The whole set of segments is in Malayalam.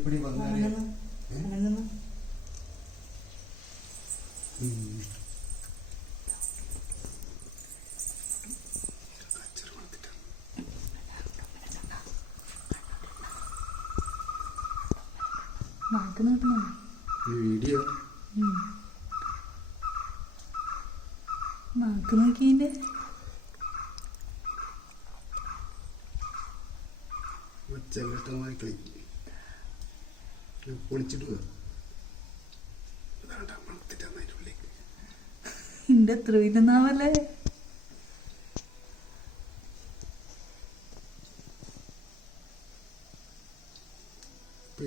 இப்படி வந்தாலே നാക്ക് നീട്ടണോ വീഡിയോ നാക്ക് നോക്കിന്റെ ചെല്ലട്ടമായി കളി ഉള്ളിലേക്ക് ഇന്റെ എത്ര വീട്ടുന്നാവല്ലേ അപ്പൊ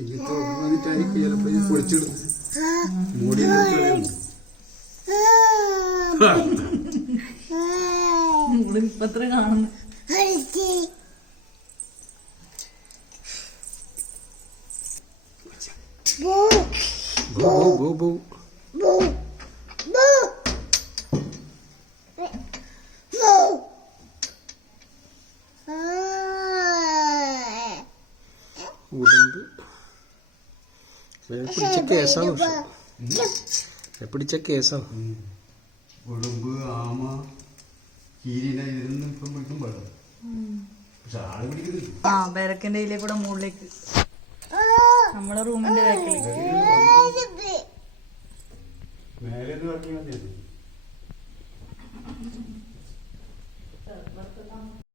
boo, boo. Boo. Boo. Boo. ബോ ഉടമ്പ് പിടിച്ച കേസാണ് പക്ഷെ പിടിച്ച കേസാണ് ഉടുമ്പ് ആമ ഇതൊന്നും ഇപ്പം പിടിക്കും പാടാ പക്ഷെ ആൾ പിടിക്കുന്നില്ല ആ ബരക്കന്റെ ഇതിലേക്കൂടെ മുകളിലേക്ക് നമ്മളെ റൂമിന്റെ ബാക്കിൽ മേലെ മതി